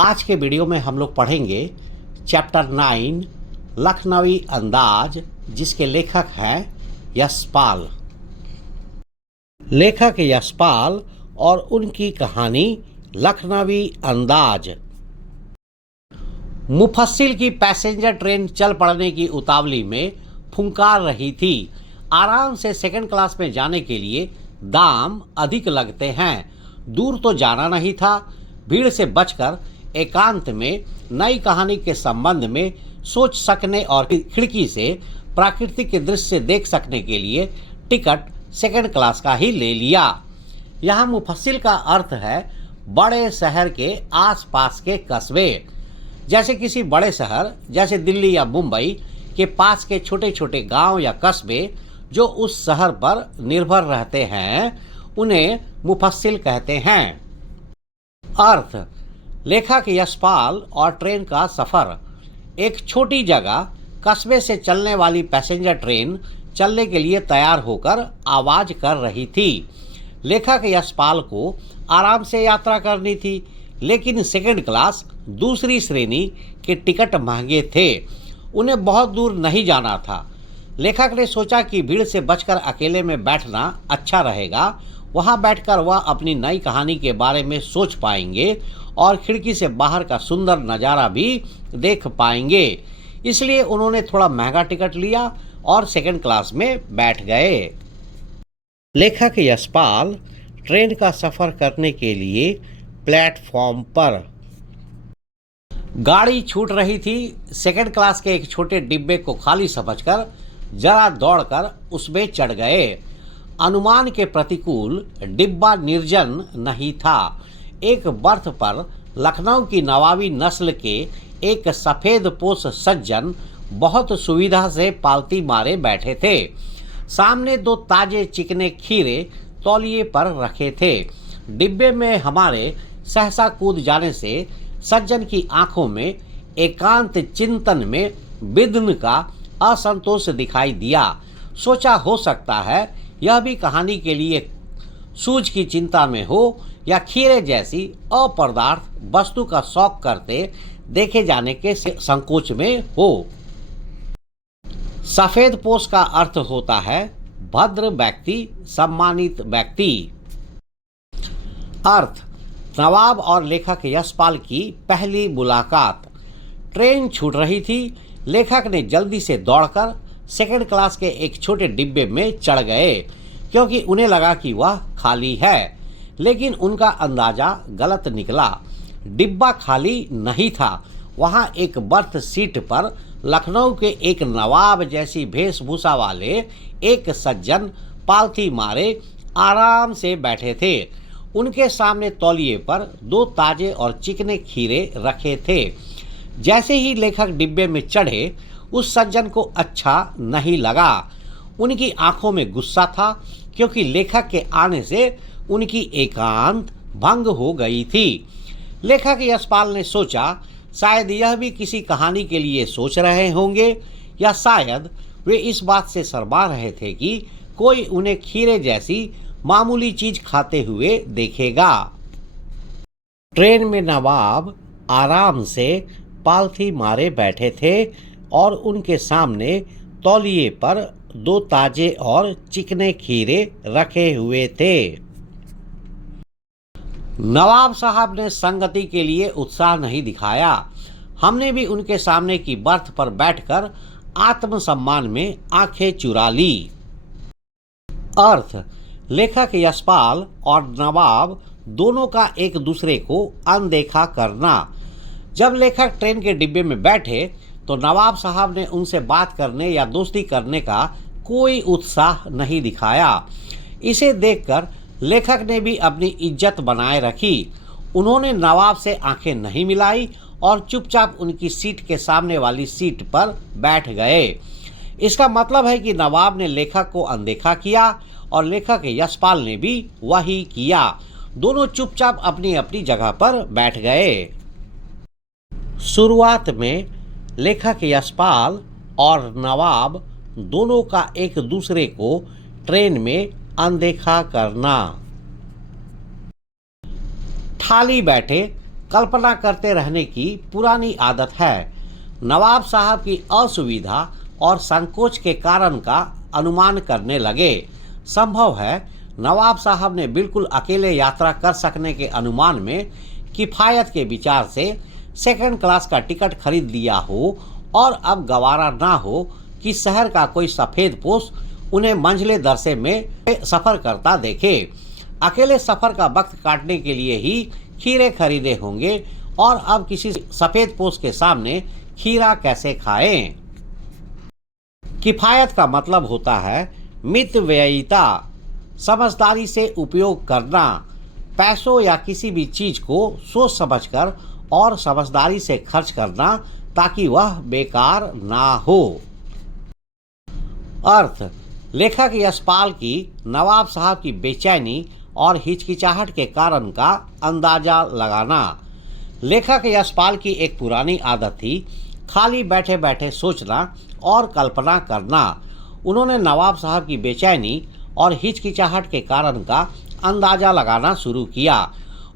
आज के वीडियो में हम लोग पढ़ेंगे चैप्टर 9 लखनवी अंदाज, जिसके लेखक हैं यशपाल। लेखक यशपाल और उनकी कहानी लखनवी अंदाज। मुफस्सिल की पैसेंजर ट्रेन चल पड़ने की उतावली में फुंकार रही थी। आराम से सेकंड क्लास में जाने के लिए दाम अधिक लगते हैं। दूर तो जाना नहीं था। भीड़ से बचकर एकांत में नई कहानी के संबंध में सोच सकने और खिड़की से प्राकृतिक दृश्य देख सकने के लिए टिकट सेकंड क्लास का ही ले लिया। यहाँ मुफस्सिल का अर्थ है बड़े शहर के आसपास के कस्बे। जैसे किसी बड़े शहर जैसे दिल्ली या मुंबई के पास के छोटे छोटे गांव या कस्बे जो उस शहर पर निर्भर रहते हैं, उन्हें मुफस्सिल कहते हैं। अर्थ: लेखक यशपाल और ट्रेन का सफ़र। एक छोटी जगह कस्बे से चलने वाली पैसेंजर ट्रेन चलने के लिए तैयार होकर आवाज़ कर रही थी। लेखक यशपाल को आराम से यात्रा करनी थी, लेकिन सेकंड क्लास दूसरी श्रेणी के टिकट महंगे थे। उन्हें बहुत दूर नहीं जाना था। लेखक ने सोचा कि भीड़ से बचकर अकेले में बैठना अच्छा रहेगा। वहाँ बैठकर वह अपनी नई कहानी के बारे में सोच पाएंगे और खिड़की से बाहर का सुंदर नज़ारा भी देख पाएंगे। इसलिए उन्होंने थोड़ा महंगा टिकट लिया और सेकंड क्लास में बैठ गए। लेखक यशपाल ट्रेन का सफ़र करने के लिए प्लेटफॉर्म पर। गाड़ी छूट रही थी। सेकंड क्लास के एक छोटे डिब्बे को खाली समझकर जरा दौड़कर उसमें चढ़ गए। अनुमान के प्रतिकूल डिब्बा निर्जन नहीं था। एक बर्थ पर लखनऊ की नवाबी नस्ल के एक सफ़ेद पोश सज्जन बहुत सुविधा से पालती मारे बैठे थे। सामने दो ताजे चिकने खीरे तौलिए पर रखे थे। डिब्बे में हमारे सहसा कूद जाने से सज्जन की आंखों में एकांत चिंतन में विघ्न का असंतोष दिखाई दिया। सोचा हो सकता है यह भी कहानी के लिए सूझ की चिंता में हो या खीरे जैसी अपदार्थ वस्तु का शौक करते देखे जाने के संकोच में हो। सफेद पोश का अर्थ होता है भद्र व्यक्ति, सम्मानित व्यक्ति। अर्थ: नवाब और लेखक यशपाल की पहली मुलाकात। ट्रेन छूट रही थी। लेखक ने जल्दी से दौड़कर सेकंड क्लास के एक छोटे डिब्बे में चढ़ गए, क्योंकि उन्हें लगा कि वह खाली है। लेकिन उनका अंदाज़ा गलत निकला। डिब्बा खाली नहीं था। वहाँ एक बर्थ सीट पर लखनऊ के एक नवाब जैसी वेशभूषा वाले एक सज्जन पालथी मारे आराम से बैठे थे। उनके सामने तौलिए पर दो ताजे और चिकने खीरे रखे थे। जैसे ही लेखक डिब्बे में चढ़े, उस सज्जन को अच्छा नहीं लगा। उनकी आंखों में गुस्सा था, क्योंकि लेखक के आने से उनकी एकांत भंग हो गई थी। लेखक यशपाल ने सोचा शायद यह भी किसी कहानी के लिए सोच रहे होंगे, या शायद वे इस बात से शर्मा रहे थे कि कोई उन्हें खीरे जैसी मामूली चीज खाते हुए देखेगा। ट्रेन में नवाब आराम से पालथी मारे बैठे थे और उनके सामने तौलिए पर दो ताजे और चिकने खीरे रखे हुए थे। नवाब साहब ने संगति के लिए उत्साह नहीं दिखाया। हमने भी उनके सामने की बर्थ पर बैठकर आत्मसम्मान में आंखें चुरा ली। अर्थ: लेखक यशपाल और नवाब दोनों का एक दूसरे को अनदेखा करना। जब लेखक ट्रेन के डिब्बे में बैठे तो नवाब साहब ने उनसे बात करने या दोस्ती करने का कोई उत्साह नहीं दिखाया। इसे देखकर लेखक ने भी अपनी इज्जत बनाए रखी। उन्होंने नवाब से आंखें नहीं मिलाई और चुपचाप उनकी सीट के सामने वाली सीट पर बैठ गए। इसका मतलब है कि नवाब ने लेखक को अनदेखा किया और लेखक यशपाल ने भी वही किया। दोनों चुपचाप अपनी अपनी जगह पर बैठ गए। शुरुआत में लेखक यशपाल और नवाब दोनों का एक दूसरे को ट्रेन में अनदेखा करना। खाली बैठे कल्पना करते रहने की पुरानी आदत है। नवाब साहब की असुविधा और संकोच के कारण का अनुमान करने लगे। संभव है नवाब साहब ने बिल्कुल अकेले यात्रा कर सकने के अनुमान में किफ़ायत के विचार से सेकंड क्लास का टिकट खरीद लिया हो और अब गवारा ना हो कि शहर का कोई सफ़ेद पोश उन्हें मंझले दरसे में सफ़र करता देखे। अकेले सफ़र का वक्त काटने के लिए ही खीरे खरीदे होंगे और अब किसी सफ़ेद पोश के सामने खीरा कैसे खाएं। किफ़ायत का मतलब होता है मितव्ययिता, समझदारी से उपयोग करना, पैसों या किसी भी चीज़ को सोच समझकर और समझदारी से खर्च करना ताकि वह बेकार ना हो। अर्थ: लेखक यशपाल की नवाब साहब की बेचैनी और हिचकिचाहट के कारण का अंदाजा लगाना। लेखक यशपाल की एक पुरानी आदत थी खाली बैठे बैठे सोचना और कल्पना करना। उन्होंने नवाब साहब की बेचैनी और हिचकिचाहट के कारण का अंदाजा लगाना शुरू किया।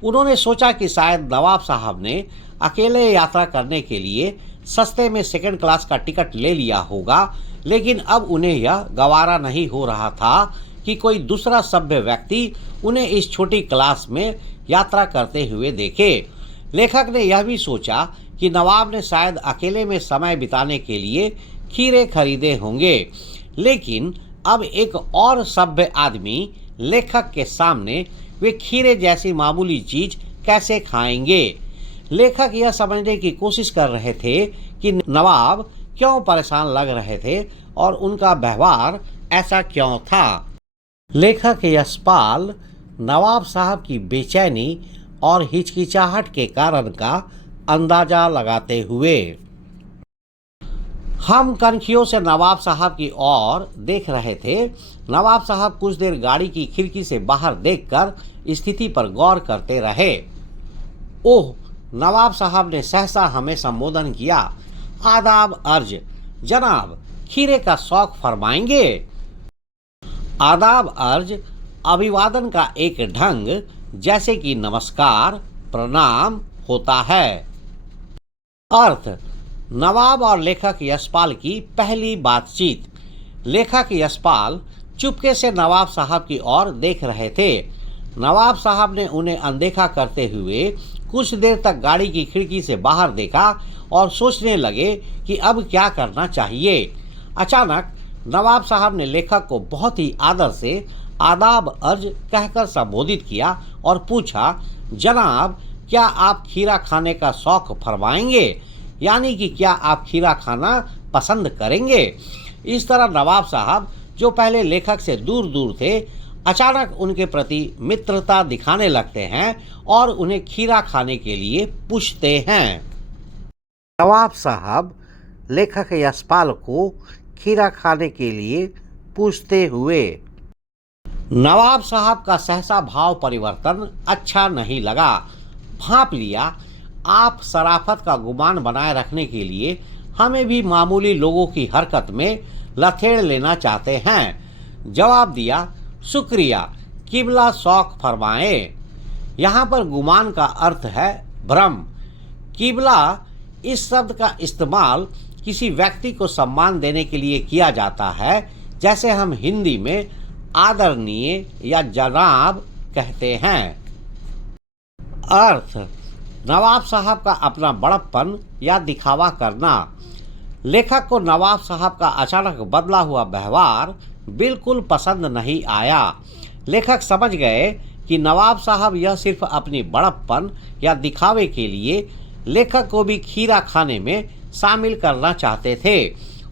उन्होंने सोचा कि शायद नवाब साहब ने अकेले यात्रा करने के लिए सस्ते में सेकंड क्लास का टिकट ले लिया होगा, लेकिन अब उन्हें यह गवारा नहीं हो रहा था कि कोई दूसरा सभ्य व्यक्ति उन्हें इस छोटी क्लास में यात्रा करते हुए देखे। लेखक ने यह भी सोचा कि नवाब ने शायद अकेले में समय बिताने के लिए खीरे खरीदे होंगे, लेकिन अब एक और सभ्य आदमी लेखक के सामने वे खीरे जैसी मामूली चीज कैसे खाएंगे। लेखक यह समझने की कोशिश कर रहे थे कि नवाब क्यों परेशान लग रहे थे और उनका व्यवहार ऐसा क्यों था। लेखक यशपाल नवाब साहब की बेचैनी और हिचकिचाहट के कारण का अंदाजा लगाते हुए। हम कनखियों से नवाब साहब की ओर देख रहे थे। नवाब साहब कुछ देर गाड़ी की खिड़की से बाहर देखकर स्थिति पर गौर करते रहे। ओह, नवाब साहब ने सहसा हमें संबोधन किया। आदाब अर्ज जनाब, खीरे का शौक फरमाएंगे। आदाब अर्ज अभिवादन का एक ढंग जैसे कि नमस्कार, प्रणाम होता है। अर्थ: नवाब और लेखक यशपाल की पहली बातचीत। लेखक यशपाल चुपके से नवाब साहब की ओर देख रहे थे। नवाब साहब ने उन्हें अनदेखा करते हुए कुछ देर तक गाड़ी की खिड़की से बाहर देखा और सोचने लगे कि अब क्या करना चाहिए। अचानक नवाब साहब ने लेखक को बहुत ही आदर से आदाब अर्ज कहकर संबोधित किया और पूछा, जनाब, क्या आप खीरा खाने का शौक फरमाएंगे? यानी कि क्या आप खीरा खाना पसंद करेंगे? इस तरह नवाब साहब, जो पहले लेखक से दूर दूर थे, अचानक उनके प्रति मित्रता दिखाने लगते हैं और उन्हें खीरा खाने के लिए पूछते हैं। नवाब साहब लेखक यशपाल को खीरा खाने के लिए पूछते हुए। नवाब साहब का सहसा भाव परिवर्तन अच्छा नहीं लगा। भांप लिया, आप शराफत का गुमान बनाए रखने के लिए हमें भी मामूली लोगों की हरकत में लथेड़ लेना चाहते हैं। जवाब दिया, शुक्रिया, किबला शौक फरमाएं। यहाँ पर गुमान का अर्थ है भ्रम। किबला इस शब्द का इस्तेमाल किसी व्यक्ति को सम्मान देने के लिए किया जाता है, जैसे हम हिंदी में आदरणीय या जनाब कहते हैं। अर्थ: नवाब साहब का अपना बड़प्पन या दिखावा करना। लेखक को नवाब साहब का अचानक बदला हुआ व्यवहार बिल्कुल पसंद नहीं आया। लेखक समझ गए कि नवाब साहब यह सिर्फ अपनी बड़प्पन या दिखावे के लिए लेखक को भी खीरा खाने में शामिल करना चाहते थे।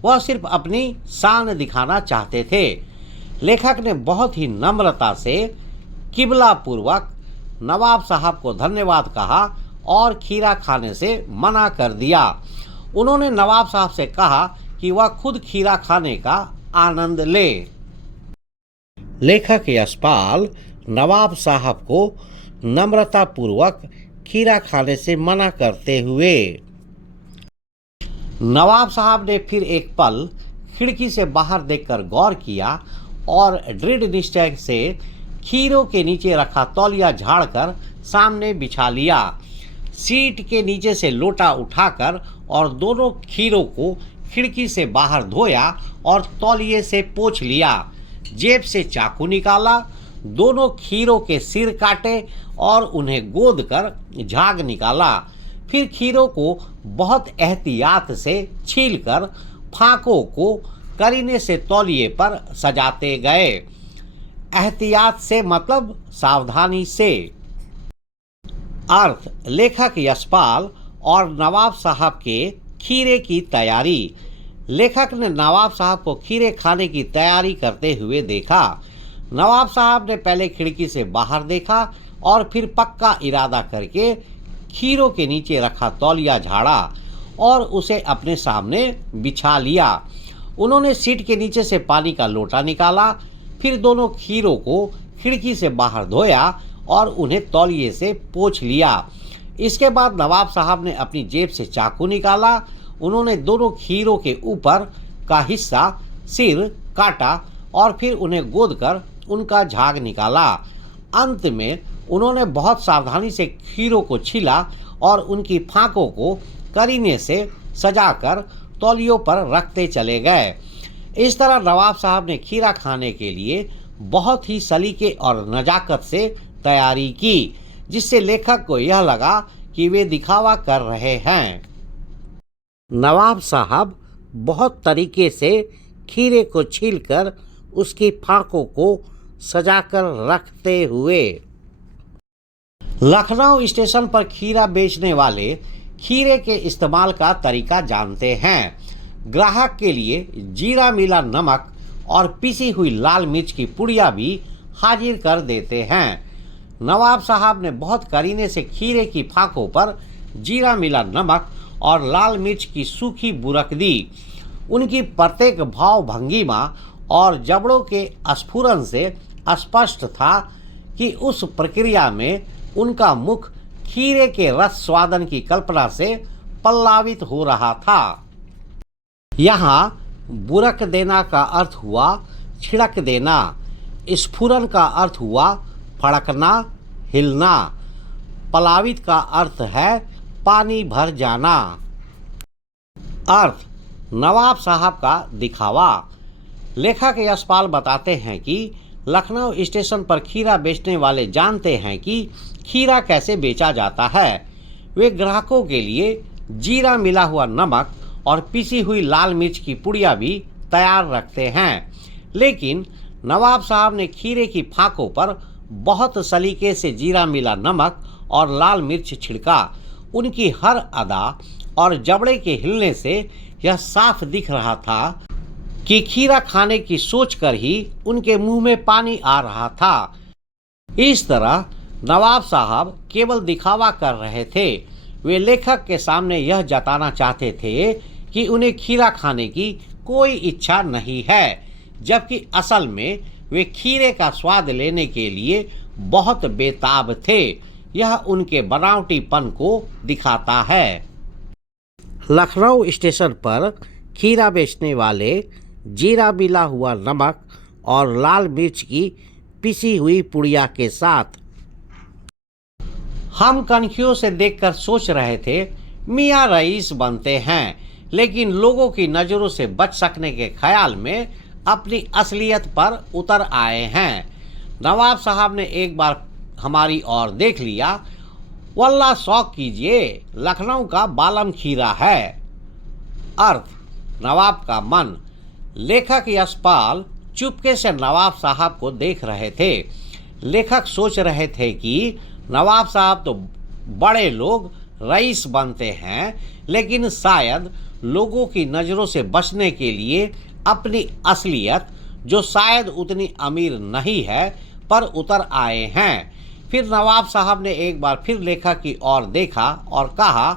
वह सिर्फ अपनी शान दिखाना चाहते थे। लेखक ने बहुत ही नम्रता से किबला पूर्वक नवाब साहब को धन्यवाद कहा और खीरा खाने से मना कर दिया। उन्होंने नवाब साहब से कहा कि वह खुद खीरा खाने का आनंद ले। लेखक यशपाल नवाब साहब को नम्रतापूर्वक खीरा खाने से मना करते हुए। नवाब साहब ने फिर एक पल खिड़की से बाहर देखकर गौर किया और दृढ़ निश्चय से खीरों के नीचे रखा तौलिया झाड़कर सामने बिछा लिया। सीट के नीचे से लोटा उठाकर और दोनों खीरों को खिड़की से बाहर धोया और तौलिए से पोंछ लिया। जेब से चाकू निकाला, दोनों खीरों के सिर काटे और उन्हें गोद कर झाग निकाला। फिर खीरों को बहुत एहतियात से छीलकर फाकों को करीने से तौलिए पर सजाते गए। एहतियात से मतलब सावधानी से। अर्थ लेखक यशपाल और नवाब साहब के खीरे की तैयारी। लेखक ने नवाब साहब को खीरे खाने की तैयारी करते हुए देखा। नवाब साहब ने पहले खिड़की से बाहर देखा और फिर पक्का इरादा करके खीरों के नीचे रखा तौलिया झाड़ा और उसे अपने सामने बिछा लिया। उन्होंने सीट के नीचे से पानी का लोटा निकाला, फिर दोनों खीरों को खिड़की से बाहर धोया और उन्हें तौलिए से पोंछ लिया। इसके बाद नवाब साहब ने अपनी जेब से चाकू निकाला। उन्होंने दोनों खीरों के ऊपर का हिस्सा सिर काटा और फिर उन्हें गोद कर उनका झाग निकाला। अंत में उन्होंने बहुत सावधानी से खीरों को छीला और उनकी फाकों को करीने से सजाकर तौलियों पर रखते चले गए। इस तरह नवाब साहब ने खीरा खाने के लिए बहुत ही सलीके और नजाकत से तैयारी की, जिससे लेखक को यह लगा कि वे दिखावा कर रहे हैं। नवाब साहब बहुत तरीके से खीरे को छीलकर उसकी फाकों को सजाकर रखते हुए। लखनऊ स्टेशन पर खीरा बेचने वाले खीरे के इस्तेमाल का तरीका जानते हैं। ग्राहक के लिए जीरा मिला नमक और पिसी हुई लाल मिर्च की पुड़िया भी हाजिर कर देते हैं। नवाब साहब ने बहुत करीने से खीरे की फाकों पर जीरा मिला नमक और लाल मिर्च की सूखी बुरक दी। उनकी प्रत्येक भाव भंगिमा और जबड़ों के स्फुरन से स्पष्ट था कि उस प्रक्रिया में उनका मुख खीरे के रस स्वादन की कल्पना से पल्लावित हो रहा था। यहाँ बुरक देना का अर्थ हुआ छिड़क देना, स्फुरन का अर्थ हुआ फड़कना, हिलना, पलावित का अर्थ है पानी भर जाना। अर्थ नवाब साहब का दिखावा। लेखक यशपाल बताते हैं कि लखनऊ स्टेशन पर खीरा बेचने वाले जानते हैं कि खीरा कैसे बेचा जाता है। वे ग्राहकों के लिए जीरा मिला हुआ नमक और पिसी हुई लाल मिर्च की पुड़िया भी तैयार रखते हैं, लेकिन नवाब साहब ने खीरे की फाकों पर बहुत सलीके से जीरा मिला नमक और लाल मिर्च छिड़का। उनकी हर अदा और जबड़े के हिलने से यह साफ दिख रहा था कि खीरा खाने की सोचकर ही उनके मुंह में पानी आ रहा था। इस तरह नवाब साहब केवल दिखावा कर रहे थे। वे लेखक के सामने यह जताना चाहते थे कि उन्हें खीरा खाने की कोई इच्छा नहीं है, जबकि असल में वे खीरे का स्वाद लेने के लिए बहुत बेताब थे। यह उनके बनावटीपन को दिखाता है। लखनऊ स्टेशन पर खीरा बेचने वाले जीरा मिला हुआ नमक और लाल मिर्च की पिसी हुई पुड़िया के साथ। हम कनखियों से देखकर सोच रहे थे मियाँ रईस बनते हैं, लेकिन लोगों की नज़रों से बच सकने के ख्याल में अपनी असलियत पर उतर आए हैं। नवाब साहब ने एक बार हमारी ओर देख लिया। वल्लाह शौक कीजिए, लखनऊ का बालम खीरा है। अर्थ नवाब का मन। लेखक यशपाल चुपके से नवाब साहब को देख रहे थे। लेखक सोच रहे थे कि नवाब साहब तो बड़े लोग रईस बनते हैं, लेकिन शायद लोगों की नज़रों से बचने के लिए अपनी असलियत, जो शायद उतनी अमीर नहीं है, पर उतर आए हैं। फिर नवाब साहब ने एक बार फिर लेखक की ओर देखा और कहा,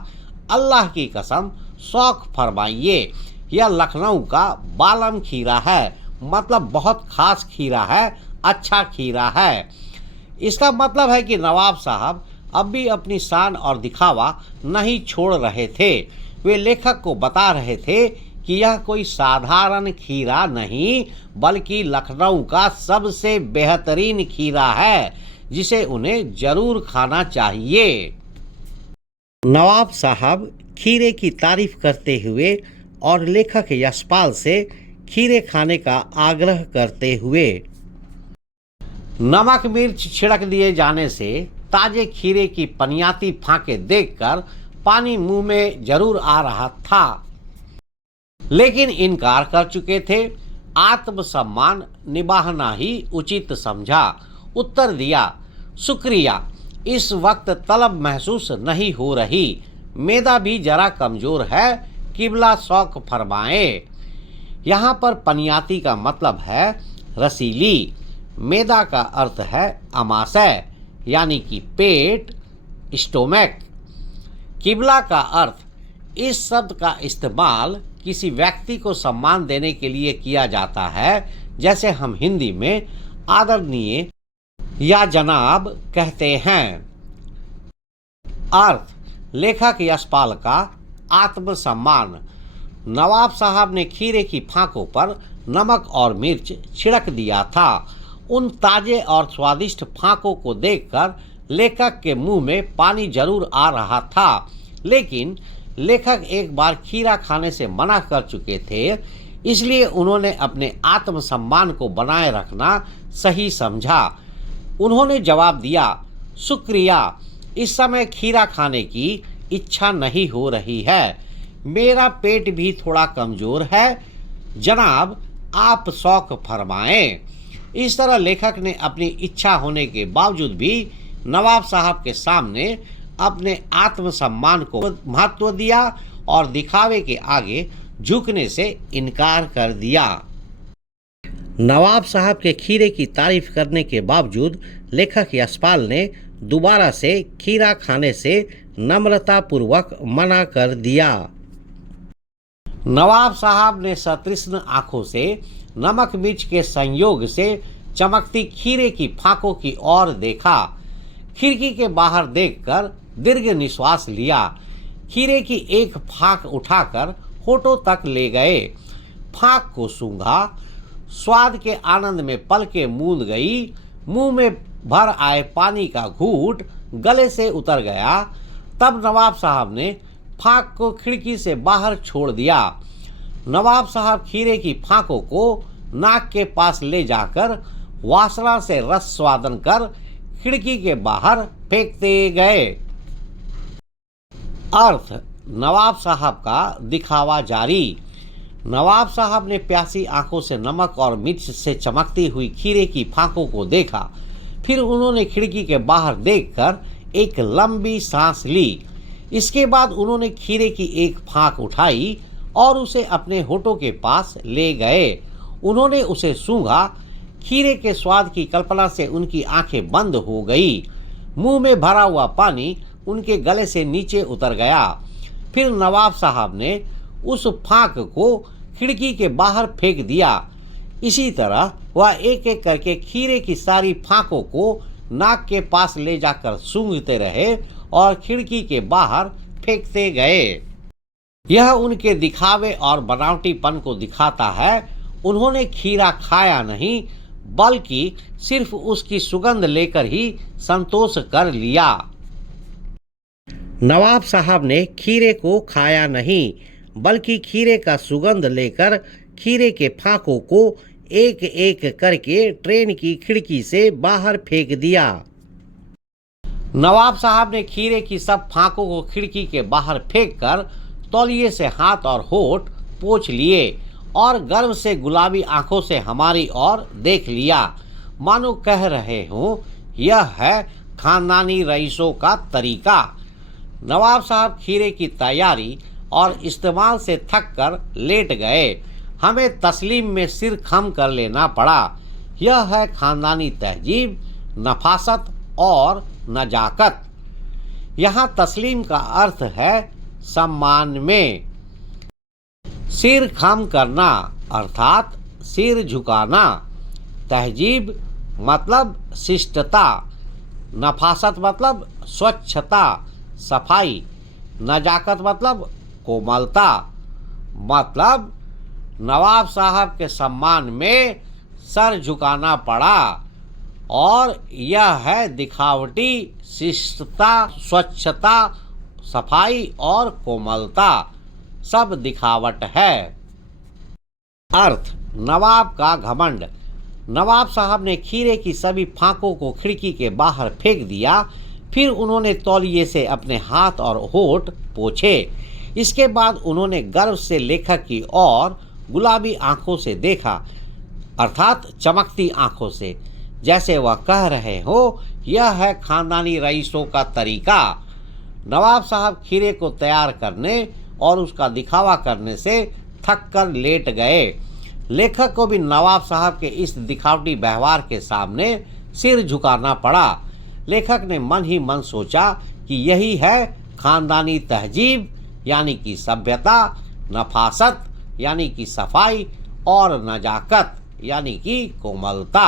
अल्लाह की कसम शौक फरमाइए, यह लखनऊ का बालम खीरा है, मतलब बहुत खास खीरा है, अच्छा खीरा है। इसका मतलब है कि नवाब साहब अब भी अपनी शान और दिखावा नहीं छोड़ रहे थे। वे लेखक को बता रहे थे कि यह कोई साधारण खीरा नहीं, बल्कि लखनऊ का सबसे बेहतरीन खीरा है, जिसे उन्हें जरूर खाना चाहिए। नवाब साहब खीरे की तारीफ करते हुए और लेखक यशपाल से खीरे खाने का आग्रह करते हुए। नमक मिर्च छिड़क दिए जाने से ताजे खीरे की पनियाती फांके देखकर पानी मुंह में जरूर आ रहा था, लेकिन इनकार कर चुके थे। आत्मसम्मान निभाना ही उचित समझा। उत्तर दिया, शुक्रिया, इस वक्त तलब महसूस नहीं हो रही। मैदा भी जरा कमजोर है, किबला शौक फरमाए। यहाँ पर पनियाती का मतलब है रसीली, मैदा का अर्थ है अमाशय यानी कि पेट, स्टोमक। किबला का अर्थ इस शब्द का इस्तेमाल किसी व्यक्ति को सम्मान देने के लिए किया जाता है, जैसे हम हिंदी में आदरणीय या जनाब कहते हैं। अर्थ, लेखक यशपाल का आत्मसम्मान। नवाब साहब ने खीरे की फांकों पर नमक और मिर्च छिड़क दिया था। उन ताजे और स्वादिष्ट फांकों को देखकर लेखक के मुंह में पानी जरूर आ रहा था, लेकिन लेखक एक बार खीरा खाने से मना कर चुके थे, इसलिए उन्होंने अपने आत्मसम्मान को बनाए रखना सही समझा। उन्होंने जवाब दिया, शुक्रिया, इस समय खीरा खाने की इच्छा नहीं हो रही है। मेरा पेट भी थोड़ा कमजोर है, जनाब आप शौक फरमाएं। इस तरह लेखक ने अपनी इच्छा होने के बावजूद भी नवाब साहब के सामने अपने आत्मसम्मान को महत्व दिया और दिखावे के आगे झुकने से इनकार कर दिया। नवाब साहब के खीरे की तारीफ करने के बावजूद लेखक यशपाल ने दोबारा से खीरा खाने से नम्रतापूर्वक मना कर दिया। नवाब साहब ने सतृष्ण आंखों से नमक मिर्च के संयोग से चमकती खीरे की फांकों की ओर देखा। खिड़की के बाहर देखकर दीर्घ निश्वास लिया। खीरे की एक फांक उठाकर होठों तक ले गए। फांक को सूंघा। स्वाद के आनंद में पलकें मूंद गई। मुंह में भर आए पानी का घूंट गले से उतर गया। तब नवाब साहब ने फांक को खिड़की से बाहर छोड़ दिया। नवाब साहब खीरे की फांकों को नाक के पास ले जाकर वासना से रस स्वादन कर खिड़की के बाहर फेंकते गए। अर्थ, नवाब साहब का दिखावा जारी। नवाब साहब ने प्यासी आंखों से नमक और मिर्च से चमकती हुई खीरे की फांकों को देखा। फिर उन्होंने खिड़की के बाहर देखकर एक लंबी सांस ली। इसके बाद उन्होंने खीरे की एक फांक उठाई और उसे अपने होठों के पास ले गए। उन्होंने उसे सूंघा। खीरे के स्वाद की कल्पना से उनकी आंखें बंद हो गई। मुंह में भरा हुआ पानी उनके गले से नीचे उतर गया। फिर नवाब साहब ने उस फांक को खिड़की के बाहर फेंक दिया। इसी तरह वह एक एक करके खीरे की सारी फांकों को नाक के पास ले जाकर सूंघते रहे और खिड़की के बाहर फेंकते गए। यह उनके दिखावे और बनावटीपन को दिखाता है। उन्होंने खीरा खाया नहीं, बल्कि सिर्फ उसकी सुगंध लेकर ही संतोष कर लिया। नवाब साहब ने खीरे को खाया नहीं, बल्कि खीरे का सुगंध लेकर खीरे के फांकों को एक एक करके ट्रेन की खिड़की से बाहर फेंक दिया। नवाब साहब ने खीरे की सब फांकों को खिड़की के बाहर फेंककर तौलिए से हाथ और होठ पोंछ लिए और गर्व से गुलाबी आंखों से हमारी ओर देख लिया, मानो कह रहे हों, यह है खानदानी रईसों का तरीका। नवाब साहब खीरे की तैयारी और इस्तेमाल से थक कर लेट गए। हमें तस्लीम में सिर खम कर लेना पड़ा। यह है खानदानी तहजीब, नफासत और नजाकत। यहाँ तस्लीम का अर्थ है सम्मान में। सिर खम करना अर्थात सिर झुकाना। तहजीब मतलब शिष्टता। नफासत मतलब स्वच्छता, सफाई। नजाकत मतलब कोमलता। मतलब नवाब साहब के सम्मान में सर झुकाना पड़ा। और यह है दिखावटी शिष्टता, स्वच्छता, सफाई और कोमलता सब दिखावट है। अर्थ: नवाब का घमंड। नवाब साहब ने खीरे की सभी फांकों को खिड़की के बाहर फेंक दिया। फिर उन्होंने तौलिए से अपने हाथ और होंठ पोंछे। इसके बाद उन्होंने गर्व से लेखक की ओर गुलाबी आंखों से देखा, अर्थात चमकती आंखों से, जैसे वह कह रहे हो, यह है खानदानी रईसों का तरीका। नवाब साहब खीरे को तैयार करने और उसका दिखावा करने से थक कर लेट गए। लेखक को भी नवाब साहब के इस दिखावटी व्यवहार के सामने सिर झुकाना पड़ा। लेखक ने मन ही मन सोचा कि यही है खानदानी तहजीब यानी कि सभ्यता, नफासत यानी कि सफाई और नजाकत यानी कि कोमलता।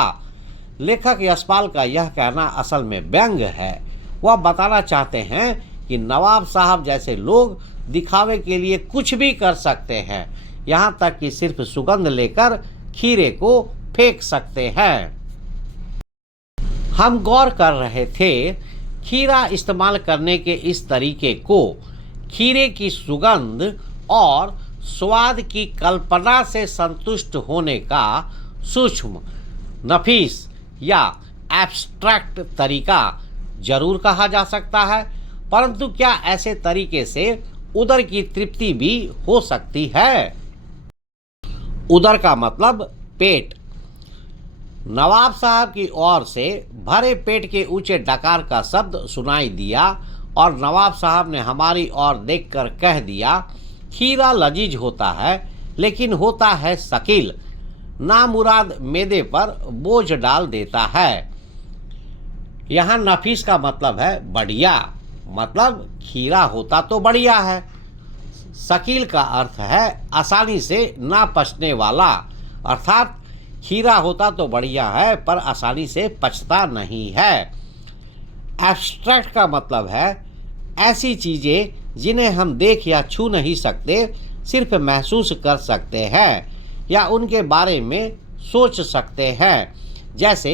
लेखक यशपाल का यह कहना असल में व्यंग है। वह बताना चाहते हैं कि नवाब साहब जैसे लोग दिखावे के लिए कुछ भी कर सकते हैं, यहाँ तक कि सिर्फ सुगंध लेकर खीरे को फेंक सकते हैं। हम गौर कर रहे थे, खीरा इस्तेमाल करने के इस तरीके को खीरे की सुगंध और स्वाद की कल्पना से संतुष्ट होने का सूक्ष्म, नफीस या एब्स्ट्रैक्ट तरीका जरूर कहा जा सकता है, परंतु क्या ऐसे तरीके से उदर की तृप्ति भी हो सकती है? उदर का मतलब पेट। नवाब साहब की ओर से भरे पेट के ऊंचे डकार का शब्द सुनाई दिया और नवाब साहब ने हमारी ओर देखकर कह दिया, खीरा लजीज होता है लेकिन होता है शकील, नामुराद मैदे पर बोझ डाल देता है। यहाँ नफीस का मतलब है बढ़िया, मतलब खीरा होता तो बढ़िया है। शकील का अर्थ है आसानी से ना पचने वाला, अर्थात खीरा होता तो बढ़िया है पर आसानी से पचता नहीं है। एब्स्ट्रैक्ट का मतलब है ऐसी चीज़ें जिन्हें हम देख या छू नहीं सकते, सिर्फ महसूस कर सकते हैं या उनके बारे में सोच सकते हैं, जैसे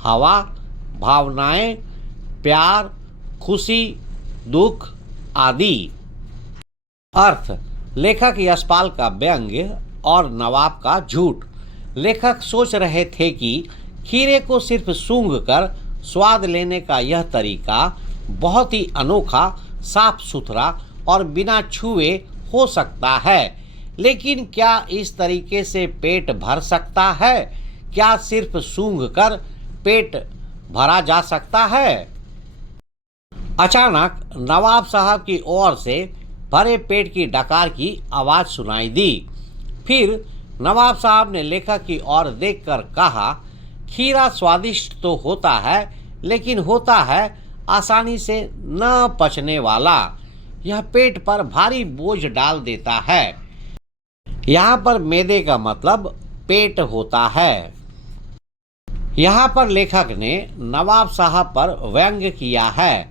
हवा, भावनाएं, प्यार, खुशी, दुख आदि। अर्थ: लेखक यशपाल का व्यंग्य और नवाब का झूठ। लेखक सोच रहे थे कि खीरे को सिर्फ सूंघकर स्वाद लेने का यह तरीका बहुत ही अनोखा, साफ सुथरा और बिना छुए हो सकता है, लेकिन क्या इस तरीके से पेट भर सकता है? क्या सिर्फ सूंघकर पेट भरा जा सकता है? अचानक नवाब साहब की ओर से भरे पेट की डकार की आवाज़ सुनाई दी। फिर नवाब साहब ने लेखक की ओर देखकर कहा, खीरा स्वादिष्ट तो होता है लेकिन होता है आसानी से न पचने वाला। यह पेट पर भारी बोझ डाल देता है। यहाँ पर मैदे का मतलब पेट होता है। यहाँ पर लेखक ने नवाब साहब पर व्यंग्य किया है।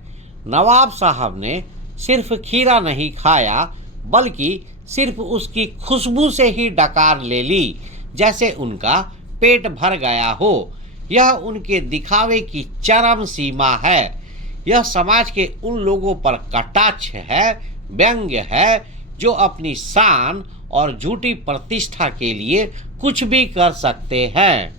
नवाब साहब ने सिर्फ खीरा नहीं खाया बल्कि सिर्फ उसकी खुशबू से ही डकार ले ली, जैसे उनका पेट भर गया हो। यह उनके दिखावे की चरम सीमा है। यह समाज के उन लोगों पर कटाक्ष है, व्यंग्य है, जो अपनी शान और झूठी प्रतिष्ठा के लिए कुछ भी कर सकते हैं।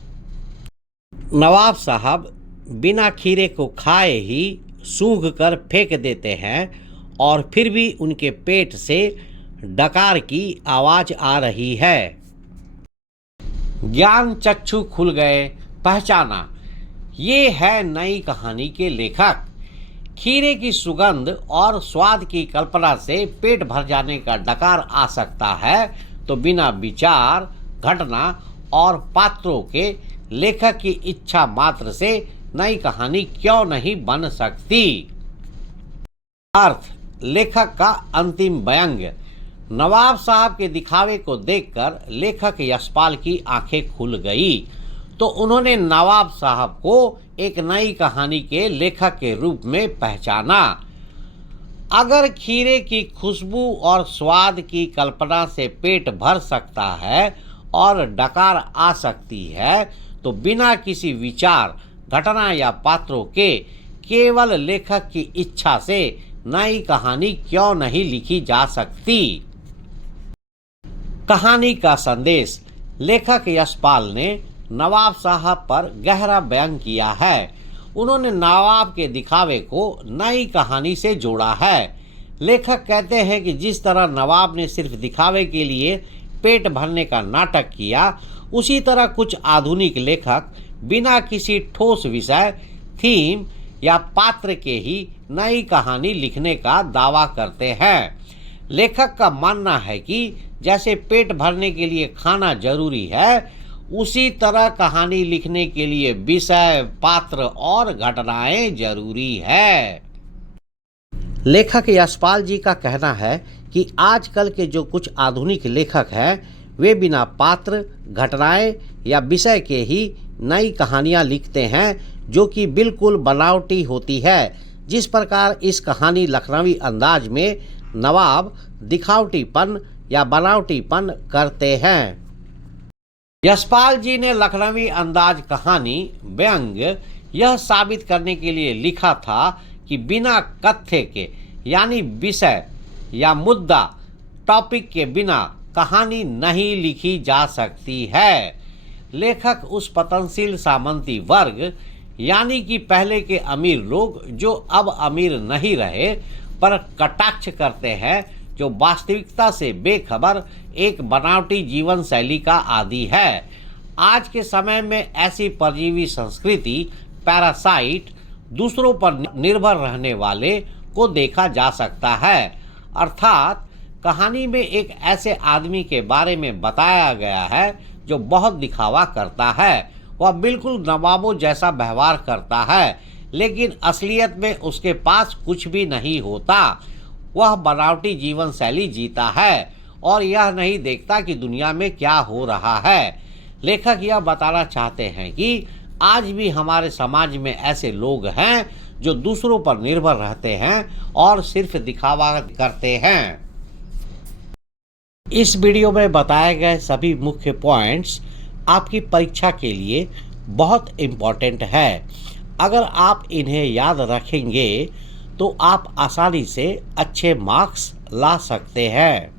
नवाब साहब बिना खीरे को खाए ही सूंघ कर फेंक देते हैं और फिर भी उनके पेट से डकार की आवाज आ रही है। ज्ञान चक्षु खुल गए, पहचाना। ये है नई कहानी के लेखक। खीरे की सुगंध और स्वाद की कल्पना से पेट भर जाने का डकार आ सकता है, तो बिना विचार, घटना और पात्रों के लेखक की इच्छा मात्र से नई कहानी क्यों नहीं बन सकती? अर्थ: लेखक का अंतिम व्यंग्य। नवाब साहब के दिखावे को देखकर लेखक यशपाल की आंखें खुल गई, तो उन्होंने नवाब साहब को एक नई कहानी के लेखक के रूप में पहचाना। अगर खीरे की खुशबू और स्वाद की कल्पना से पेट भर सकता है और डकार आ सकती है, तो बिना किसी विचार, घटना या पात्रों के केवल लेखक की इच्छा से नई कहानी क्यों नहीं लिखी जा सकती। कहानी का संदेश। लेखक यशपाल ने नवाब साहब पर गहरा व्यंग किया है। उन्होंने नवाब के दिखावे को नई कहानी से जोड़ा है। लेखक कहते हैं कि जिस तरह नवाब ने सिर्फ दिखावे के लिए पेट भरने का नाटक किया, उसी तरह कुछ आधुनिक लेखक बिना किसी ठोस विषय, थीम या पात्र के ही नई कहानी लिखने का दावा करते हैं। लेखक का मानना है कि जैसे पेट भरने के लिए खाना जरूरी है, उसी तरह कहानी लिखने के लिए विषय, पात्र और घटनाएं जरूरी है। लेखक यशपाल जी का कहना है कि आजकल के जो कुछ आधुनिक लेखक हैं, वे बिना पात्र, घटनाएं या विषय के ही नई कहानियां लिखते हैं, जो कि बिल्कुल बनावटी होती है। जिस प्रकार इस कहानी लखनवी अंदाज में नवाब दिखावटीपन या बनावटीपन करते हैं। यशपाल जी ने लखनवी अंदाज कहानी व्यंग यह साबित करने के लिए लिखा था कि बिना कथ्य के यानी विषय या मुद्दा, टॉपिक के बिना कहानी नहीं लिखी जा सकती है। लेखक उस पतनशील सामंती वर्ग यानी कि पहले के अमीर लोग जो अब अमीर नहीं रहे पर कटाक्ष करते हैं, जो वास्तविकता से बेखबर एक बनावटी जीवन शैली का आदी है। आज के समय में ऐसी परजीवी संस्कृति, पैरासाइट, दूसरों पर निर्भर रहने वाले को देखा जा सकता है। अर्थात कहानी में एक ऐसे आदमी के बारे में बताया गया है जो बहुत दिखावा करता है। वह बिल्कुल नवाबों जैसा व्यवहार करता है, लेकिन असलियत में उसके पास कुछ भी नहीं होता। वह बनावटी जीवन शैली जीता है और यह नहीं देखता कि दुनिया में क्या हो रहा है। लेखक यह बताना चाहते हैं कि आज भी हमारे समाज में ऐसे लोग हैं जो दूसरों पर निर्भर रहते हैं और सिर्फ दिखावा करते हैं। इस वीडियो में बताए गए सभी मुख्य पॉइंट्स आपकी परीक्षा के लिए बहुत इम्पोर्टेंट है। अगर आप इन्हें याद रखेंगे तो आप आसानी से अच्छे मार्क्स ला सकते हैं।